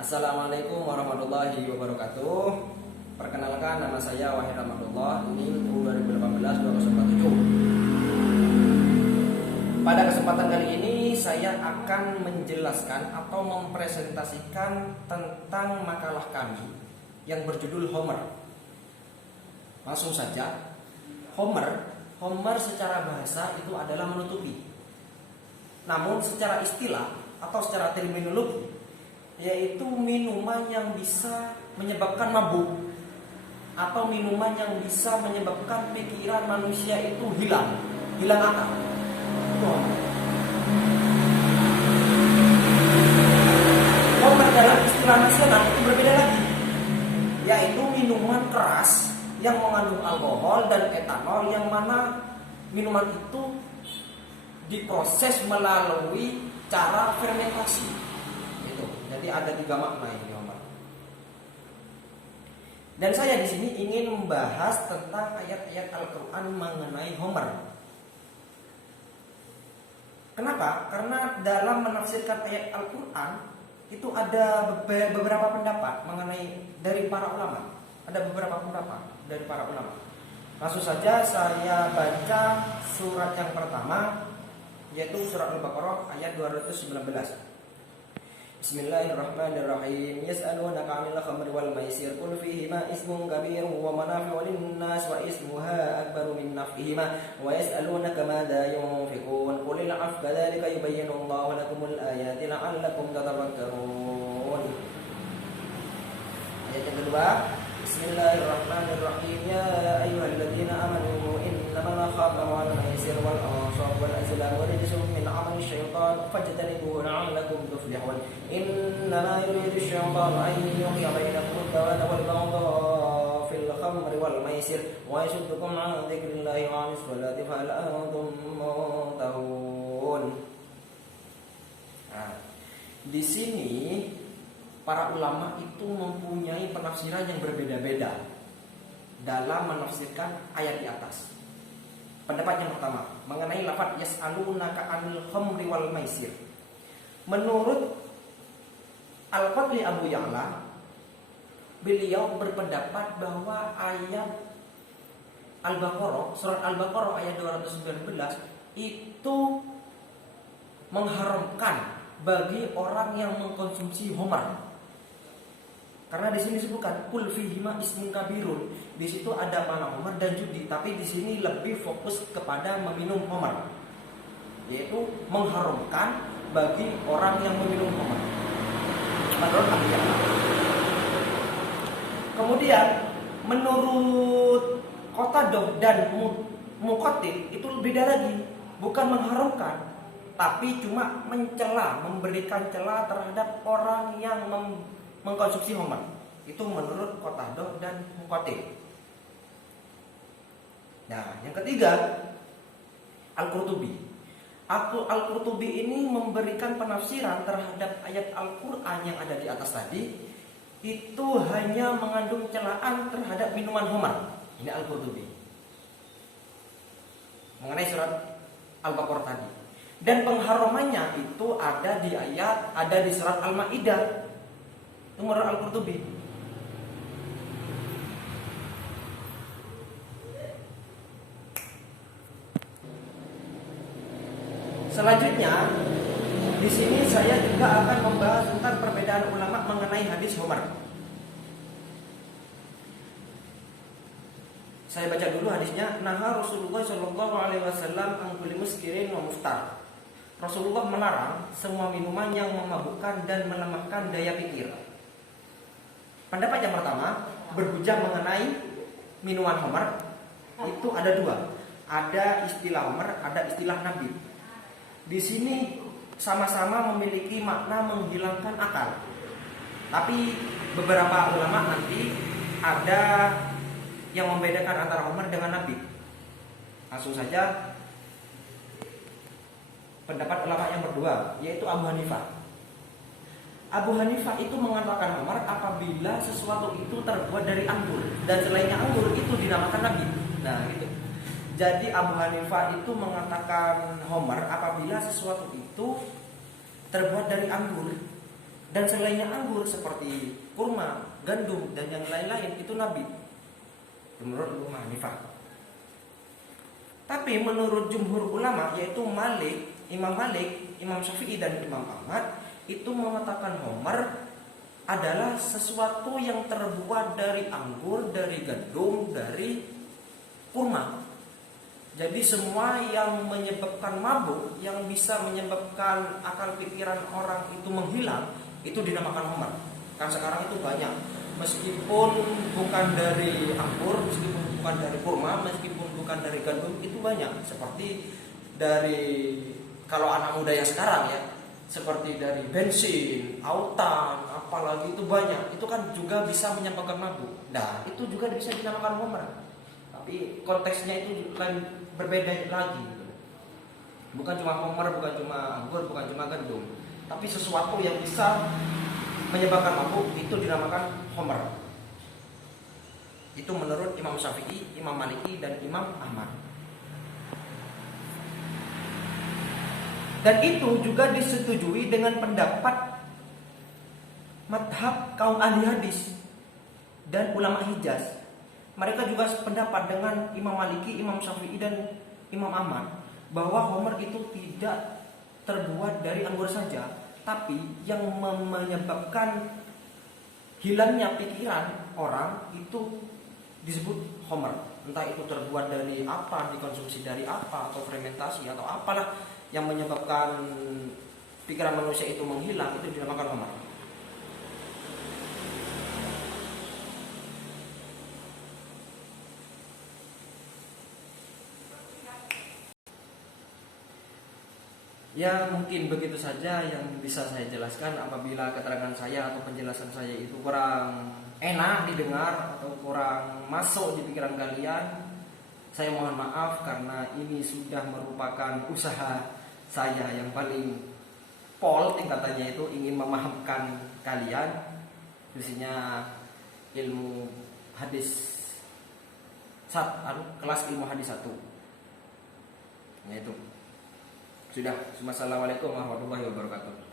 Assalamualaikum warahmatullahi wabarakatuh. Perkenalkan, nama saya Wahid Rahmatullah. Ini tahun 2018-2017. Pada kesempatan kali ini saya akan menjelaskan atau mempresentasikan tentang makalah kami yang berjudul Homer. Langsung saja, Homer secara bahasa itu adalah menutupi. Namun secara istilah atau secara terminologi, yaitu minuman yang bisa menyebabkan mabuk atau minuman yang bisa menyebabkan pikiran manusia itu hilang akal. Homer dalam istilah nasional itu berbeda lagi, yaitu minuman keras yang mengandung alkohol dan etanol, yang mana minuman itu diproses melalui cara fermentasi. Jadi ada 3 makna ini Homer. Dan saya di sini ingin membahas tentang ayat-ayat Al-Quran mengenai Homer. Kenapa? Karena dalam menafsirkan ayat Al-Quran itu ada beberapa pendapat mengenai dari para ulama. Ada beberapa pendapat dari para ulama. Langsung saja saya baca surat yang pertama, yaitu surat Al-Baqarah ayat 219. Bismillahirrahmanirrahim. Yas'alunaka 'anil khamri wal maisir qul fihima ismun kabirun wa manafi'u lin-nas wa ismuha akbaru min naf'ihima wa yas'alunaka madza yunfiqun qulil 'afwa dzalika yubayyinu Allahu lakumul ayati la'allakum tatafakkarun. Ayat yang kedua, Bismillahirrahmanirrahim. Ya ayyuhalladzina amanu innamal khamru wal maisir wal ansab wal azlam rijsun min 'amali syaitan fajtanibuhu la'allakum tuflihun. Innama yuridu syaitan an yuqi'a bainakum ad-dawata wal baghdha fil khamri wal maisir wa yasuddukum 'an dzikrillahi wa 'anis salati fa hal antum muntahun. Nah, di sini para ulama itu mempunyai penafsiran yang berbeda-beda dalam menafsirkan ayat di atas. Pendapat yang pertama mengenai lafaz yas'alunaka 'anil khamri wal maisir. Menurut Al-Qadri Abu Ya'la, beliau berpendapat bahwa ayat Al-Baqarah, surat Al-Baqarah ayat 219 itu mengharamkan bagi orang yang mengkonsumsi Homer. Karena di sini disebutkan kul fihima ismun kabirun. Di situ ada mana Homer dan judi, tapi di sini lebih fokus kepada meminum Homer, yaitu mengharamkan bagi orang yang meminum Homer. Menurut Abu Ya'la. Kemudian menurut Qatadah dan Muqatil itu beda lagi, bukan mengharamkan, tapi cuma mencela, memberikan celah terhadap orang yang mengkonsumsi Homer. Itu menurut Qatadah dan Muqatil. Nah, yang ketiga, Al-Qurtubi. Al-Qurtubi ini memberikan penafsiran terhadap ayat Al-Quran yang ada di atas tadi, itu hanya mengandung celaan terhadap minuman Homer. Ini Al-Qurtubi mengenai surat Al-Baqarah tadi. Dan pengharamannya itu ada di ayat, ada di surat Al-Maidah. Itu menurut Al-Qurtubi. Selanjutnya, di sini saya juga akan membahas tentang perbedaan ulama mengenai hadis Homer. Saya baca dulu hadisnya. Naha Rasulullah sallallahu alaihi wasallam an kulli muskirin wa muftar. Rasulullah melarang semua minuman yang memabukkan dan melemahkan daya pikir. Pendapat yang pertama berhujah mengenai minuman Homer itu ada 2. Ada istilah Homer, ada istilah Nabi. Di sini sama-sama memiliki makna menghilangkan akal. Tapi beberapa ulama nanti ada yang membedakan antara Homer dengan Nabi. Langsung saja pendapat ulama yang kedua, yaitu Abu Hanifah. Abu Hanifah itu mengatakan Homer apabila sesuatu itu terbuat dari anggur dan selainnya anggur itu dinamakan Nabi. Nah, gitu. Jadi Abu Hanifah itu mengatakan Homer apabila sesuatu itu terbuat dari anggur Dan selainnya anggur seperti kurma, gandum dan yang lain-lain itu nabi. Menurut Abu Hanifah. Tapi menurut jumhur ulama yaitu Imam Malik, Imam Syafi'i dan Imam Ahmad itu mengatakan homer adalah sesuatu yang terbuat dari anggur, dari gandum, dari kurma. Jadi semua yang menyebabkan mabuk, yang bisa menyebabkan akal pikiran orang itu menghilang, itu dinamakan homer. Kan sekarang itu banyak, meskipun bukan dari anggur, meskipun bukan dari kurma, meskipun bukan dari gandum, itu banyak. Seperti dari, kalau anak muda yang sekarang ya, seperti dari bensin, autan, apalagi itu banyak. Itu kan juga bisa menyebabkan mabuk. Nah, itu juga bisa dinamakan homer. Tapi konteksnya itu lain, berbeda lagi. Bukan cuma homer, bukan cuma anggur, bukan cuma gandum, tapi sesuatu yang bisa menyebabkan mabuk itu dinamakan homer. Itu menurut Imam Syafi'i, Imam Maliki dan Imam Ahmad. Dan itu juga disetujui dengan pendapat madhab kaum ahli hadis dan ulama Hijaz. Mereka juga sependapat dengan Imam Maliki, Imam Syafi'i dan Imam Ahmad bahwa homer itu tidak terbuat dari anggur saja, tapi yang menyebabkan hilangnya pikiran orang itu disebut homer. Entah itu terbuat dari apa, dikonsumsi dari apa, atau fermentasi atau apalah yang menyebabkan pikiran manusia itu menghilang, itu dinamakan homer. Ya mungkin begitu saja yang bisa saya jelaskan. Apabila keterangan saya atau penjelasan saya itu kurang enak didengar atau kurang masuk di pikiran kalian, saya mohon maaf karena ini sudah merupakan usaha saya yang paling tingkatannya itu ingin memahamkan kalian khususnya ilmu hadis kelas ilmu hadis 1. Yaitu sudah. Wassalamualaikum warahmatullahi wabarakatuh.